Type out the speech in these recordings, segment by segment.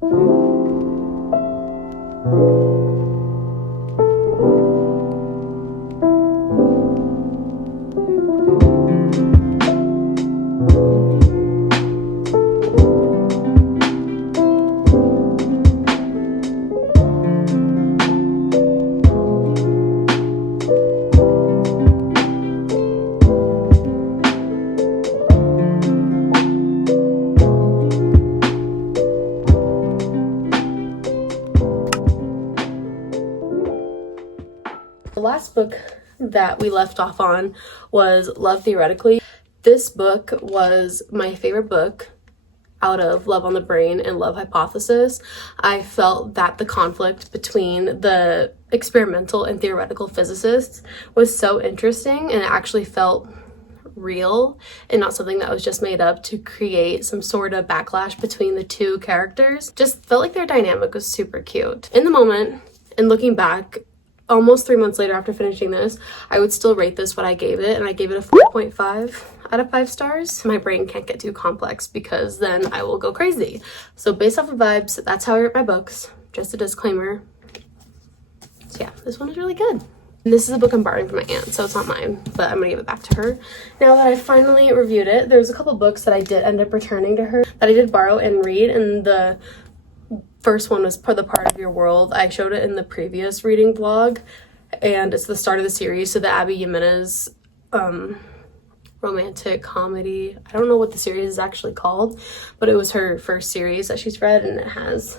The last book that we left off on was Love Theoretically. This book was my favorite book out of Love on the Brain and Love Hypothesis. I felt that the conflict between the experimental and theoretical physicists was so interesting, and it actually felt real and not something that was just made up to create some sort of backlash between the two characters. Just felt like their dynamic was super cute. In the moment, and looking back, almost 3 months later after finishing this, I would still rate this what I gave it, and I gave it a 4.5 out of 5 stars. My brain can't get too complex because then I will go crazy. So based off of vibes, that's how I rate my books. Just a disclaimer. So yeah, this one is really good. And this is a book I'm borrowing from my aunt, so it's not mine, but I'm gonna give it back to her. Now that I finally reviewed it, there's a couple books that I did end up returning to her that I did borrow and read, and the first one was The Part of Your World. I showed it in the previous reading vlog, and it's the start of the series. So the Abby Jimenez romantic comedy. I don't know what the series is actually called, but it was her first series that she's read, and it has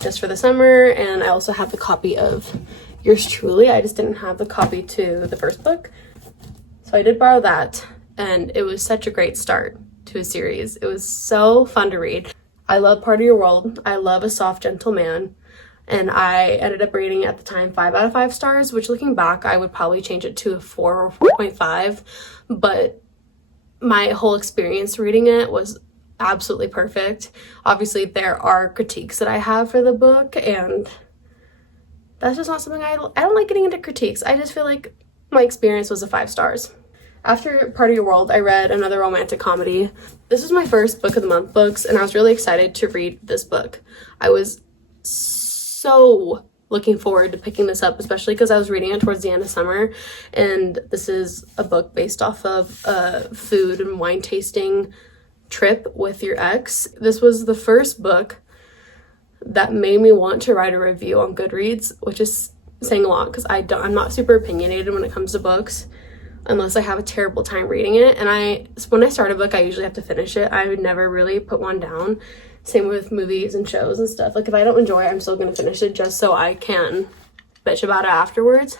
Just for the Summer. And I also have the copy of Yours Truly. I just didn't have the copy to the first book, so I did borrow that, and it was such a great start to a series. It was so fun to read. I love Part of Your World. I love A Soft, Gentle Man. And I ended up rating it at the time 5 out of 5 stars, which looking back, I would probably change it to a 4 or 4.5. But my whole experience reading it was absolutely perfect. Obviously, there are critiques that I have for the book, and that's just not something I don't like getting into critiques. I just feel like my experience was a 5 stars. After Part of Your World, I read another romantic comedy. This was my first Book of the Month books, and I was really excited to read this book. I was so looking forward to picking this up, especially because I was reading it towards the end of summer, and this is a book based off of a food and wine tasting trip with your ex. This was the first book that made me want to write a review on Goodreads, which is saying a lot because I'm not super opinionated when it comes to books, unless I have a terrible time reading it. And when I start a book, I usually have to finish it. I would never really put one down. Same with movies and shows and stuff. Like, if I don't enjoy it, I'm still gonna finish it just so I can bitch about it afterwards.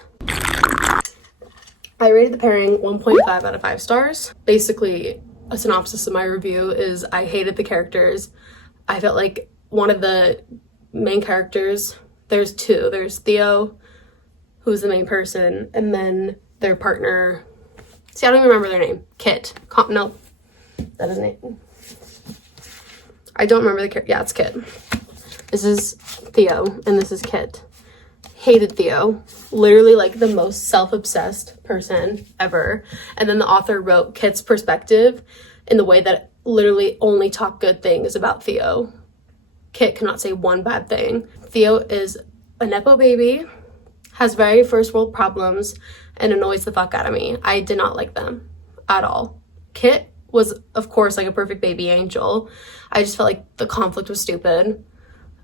I rated The Pairing 1.5 out of 5 stars. Basically, a synopsis of my review is I hated the characters. I felt like one of the main characters, there's two. There's Theo, who's the main person, and then their partner. See, I don't even remember their name. Kit. No, that is his name. I don't remember the character. Yeah, it's Kit. This is Theo, and this is Kit. Hated Theo. Literally, like, the most self-obsessed person ever. And then the author wrote Kit's perspective in the way that literally only talked good things about Theo. Kit cannot say one bad thing. Theo is a nepo baby, has very first world problems, and annoys the fuck out of me. I did not like them at all. Kit was, of course, like a perfect baby angel. I just felt like the conflict was stupid.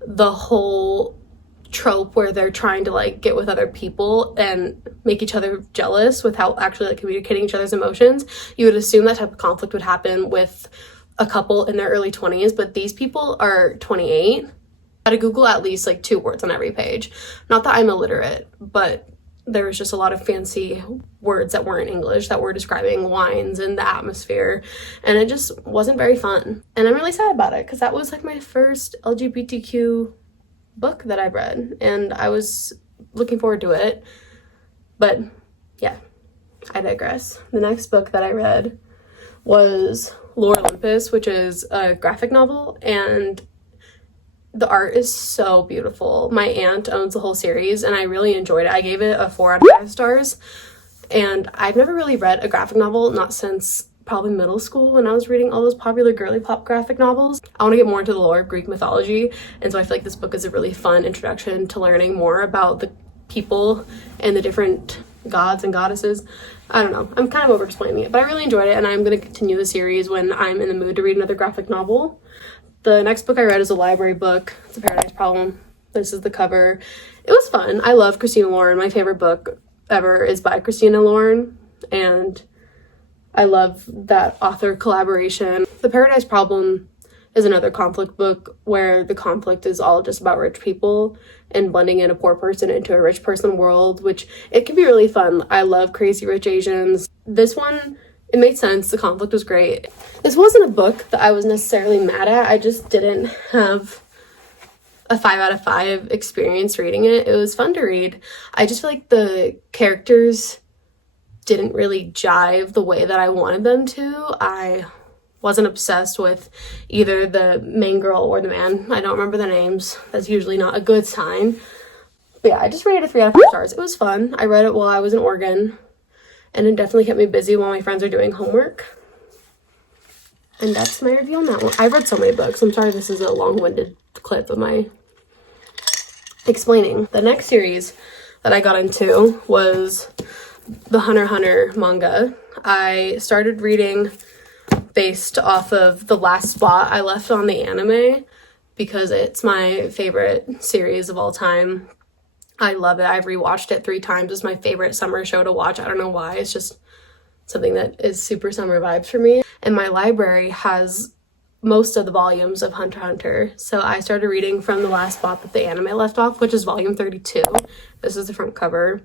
The whole trope where they're trying to, like, get with other people and make each other jealous without actually, like, communicating each other's emotions. You would assume that type of conflict would happen with a couple in their early 20s, but these people are 28. I had to Google at least, like, 2 words on every page. Not that I'm illiterate, but there was just a lot of fancy words that weren't English that were describing wines and the atmosphere, and it just wasn't very fun. And I'm really sad about it because that was, like, my first LGBTQ book that I've read, and I was looking forward to it. But yeah, I digress. The next book that I read was Lore Olympus, which is a graphic novel, and the art is so beautiful. My aunt owns the whole series, and I really enjoyed it. I gave it a 4 out of 5 stars, and I've never really read a graphic novel, not since probably middle school when I was reading all those popular girly pop graphic novels. I want to get more into the lore of Greek mythology, and so I feel like this book is a really fun introduction to learning more about the people and the different gods and goddesses. I don't know, I'm kind of over explaining it, but I really enjoyed it, and I'm going to continue the series when I'm in the mood to read another graphic novel. The next book I read is a library book. It's a Paradise Problem. This is the cover. It was fun. I love Christina Lauren. My favorite book ever is by Christina Lauren, and I love that author collaboration. The Paradise Problem is another conflict book where the conflict is all just about rich people and blending in a poor person into a rich person world, which it can be really fun. I love Crazy Rich Asians. This one, it made sense. The conflict was great. This wasn't a book that I was necessarily mad at. I just didn't have a 5 out of 5 experience reading it. It was fun to read. I just feel like the characters didn't really jive the way that I wanted them to. I wasn't obsessed with either the main girl or the man. I don't remember the names. That's usually not a good sign. But yeah, I just rated it 3 out of 5 stars. It was fun. I read it while I was in Oregon, and it definitely kept me busy while my friends are doing homework. And that's my review on that one. I've read so many books. I'm sorry this is a long-winded clip of my explaining. The next series that I got into was the Hunter x Hunter manga. I started reading based off of the last spot I left on the anime because it's my favorite series of all time. I love it. I've rewatched it 3 times. It's my favorite summer show to watch. I don't know why. It's just something that is super summer vibes for me. And my library has most of the volumes of Hunter x Hunter. So I started reading from the last spot that the anime left off, which is volume 32. This is the front cover.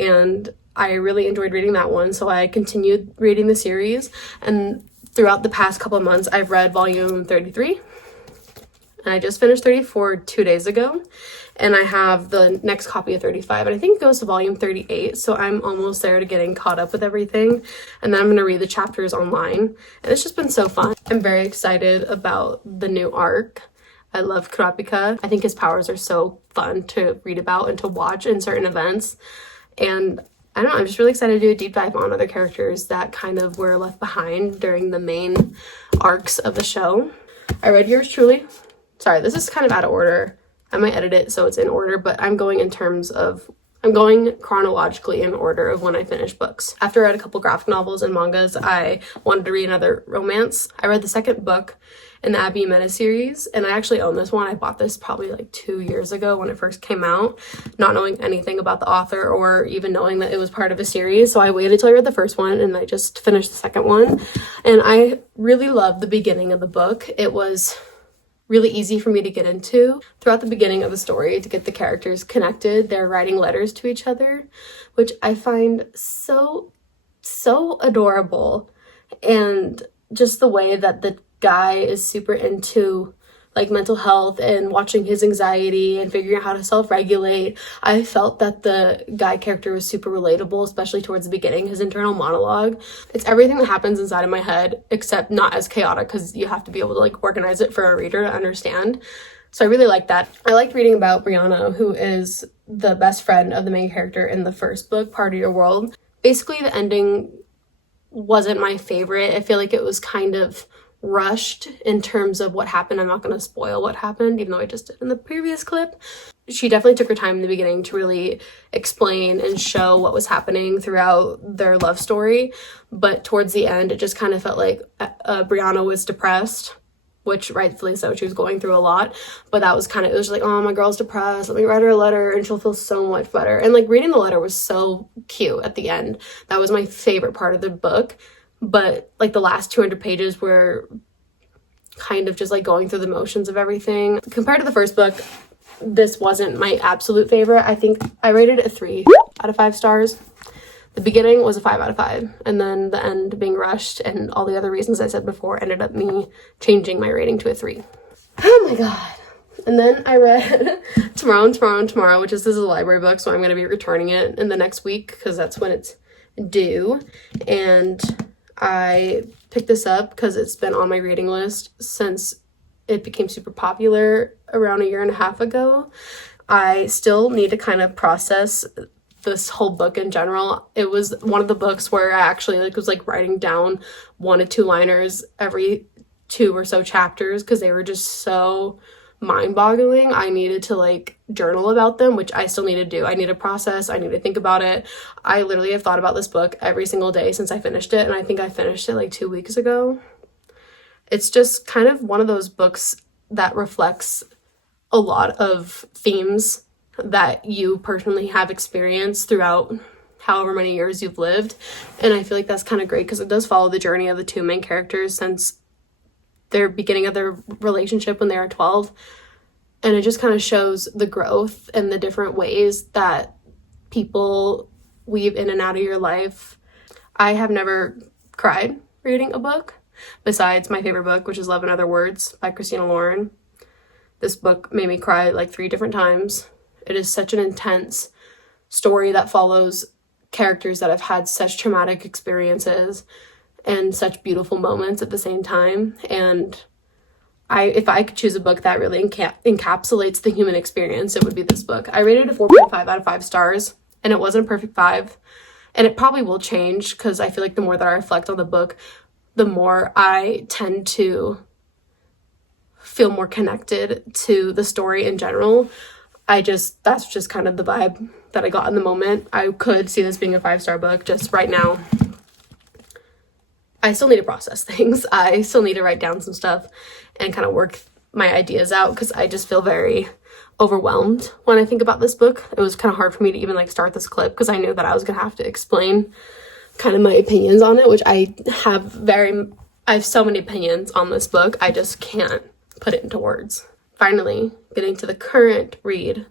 And I really enjoyed reading that one. So I continued reading the series. And throughout the past couple of months, I've read volume 33. And I just finished 34 2 days ago. And I have the next copy of 35. And I think it goes to volume 38. So I'm almost there to getting caught up with everything. And then I'm going to read the chapters online. And it's just been so fun. I'm very excited about the new arc. I love Kurapika. I think his powers are so fun to read about and to watch in certain events. And I don't know, I'm just really excited to do a deep dive on other characters that kind of were left behind during the main arcs of the show. I read yours truly. Sorry, this is kind of out of order. I might edit it so it's in order, but I'm going chronologically in order of when I finish books. After I read a couple graphic novels and mangas, I wanted to read another romance. I read the second book in the Abby Meta series, and I actually own this one. I bought this probably like 2 years ago when it first came out, not knowing anything about the author or even knowing that it was part of a series. So I waited till I read the first one and I just finished the second one. And I really loved the beginning of the book. It was really easy for me to get into. Throughout the beginning of the story, to get the characters connected, they're writing letters to each other, which I find so adorable. And just the way that the guy is super into like mental health and watching his anxiety and figuring out how to self-regulate. I felt that the guy character was super relatable, especially towards the beginning, his internal monologue. It's everything that happens inside of my head, except not as chaotic, because you have to be able to like organize it for a reader to understand. So I really like that. I liked reading about Brianna, who is the best friend of the main character in the first book, Part of Your World. Basically, the ending wasn't my favorite. I feel like it was kind of rushed in terms of what happened. I'm not going to spoil what happened, even though I just did in the previous clip. She definitely took her time in the beginning to really explain and show what was happening throughout their love story. But towards the end, it just kind of felt like Brianna was depressed, which rightfully so. She was going through a lot. But that was kind of, it was like, oh, my girl's depressed. Let me write her a letter and she'll feel so much better. And like reading the letter was so cute at the end. That was my favorite part of the book. But like the last 200 pages were kind of just like going through the motions of everything. Compared to the first book, this wasn't my absolute favorite. I think I rated it a 3 out of 5 stars. The beginning was a 5 out of 5. And then the end being rushed and all the other reasons I said before ended up me changing my rating to a 3. Oh my god. And then I read Tomorrow, which is this is a library book, so I'm going to be returning it in the next week because that's when it's due. And I picked this up because it's been on my reading list since it became super popular around 1.5 years ago. I still need to kind of process this whole book in general. It was one of the books where I actually like was like writing down 1 to 2 liners every 2 or so chapters because they were just so mind-boggling. I needed to like journal about them, which I still need to do. I need to process, I need to think about it. I literally have thought about this book every single day since I finished it, and I think I finished it like 2 weeks ago. It's just kind of one of those books that reflects a lot of themes that you personally have experienced throughout however many years you've lived. And I feel like that's kind of great because it does follow the journey of the 2 main characters since their beginning of their relationship when they were 12. And it just kind of shows the growth and the different ways that people weave in and out of your life. I have never cried reading a book besides my favorite book, which is Love in Other Words by Christina Lauren. This book made me cry like 3 different times. It is such an intense story that follows characters that have had such traumatic experiences and such beautiful moments at the same time. And if I could choose a book that really encapsulates the human experience, it would be this book. I rated it a 4.5 out of 5 stars, and it wasn't a perfect 5. And it probably will change because I feel like the more that I reflect on the book, the more I tend to feel more connected to the story in general. That's just kind of the vibe that I got in the moment. I could see this being a 5-star book. Just right now, I still need to process things. I still need to write down some stuff and kind of work my ideas out because I just feel very overwhelmed when I think about this book. It was kind of hard for me to even like start this clip because I knew that I was gonna have to explain kind of my opinions on it, which I have so many opinions on this book. I just can't put it into words. Finally, getting to the current read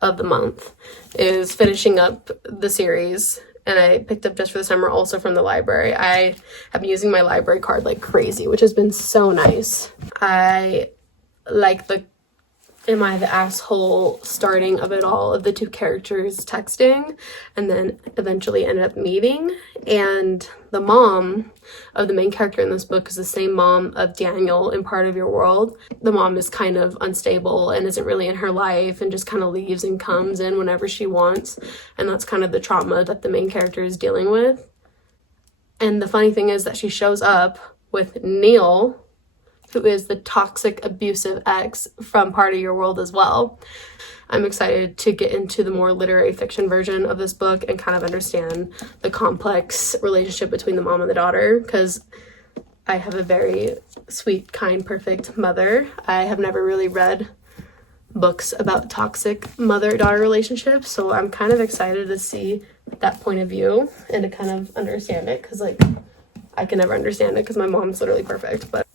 of the month is finishing up the series, and I picked up Just for the Summer also from the library. I have been using my library card like crazy, which has been so nice. I like the am I the asshole starting of it all, of the 2 characters texting and then eventually ended up meeting. And the mom of the main character in this book is the same mom of Daniel in Part of Your World. The mom is kind of unstable and isn't really in her life and just kind of leaves and comes in whenever she wants. And that's kind of the trauma that the main character is dealing with. And the funny thing is that she shows up with Neil, who is the toxic, abusive ex from Part of Your World as well. I'm excited to get into the more literary fiction version of this book and kind of understand the complex relationship between the mom and the daughter, because I have a very sweet, kind, perfect mother. I have never really read books about toxic mother-daughter relationships, so I'm kind of excited to see that point of view and to kind of understand it, because like I can never understand it because my mom's literally perfect, but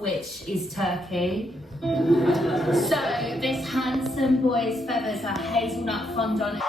which is Turkey. So this handsome boy's feathers are hazelnut fondant.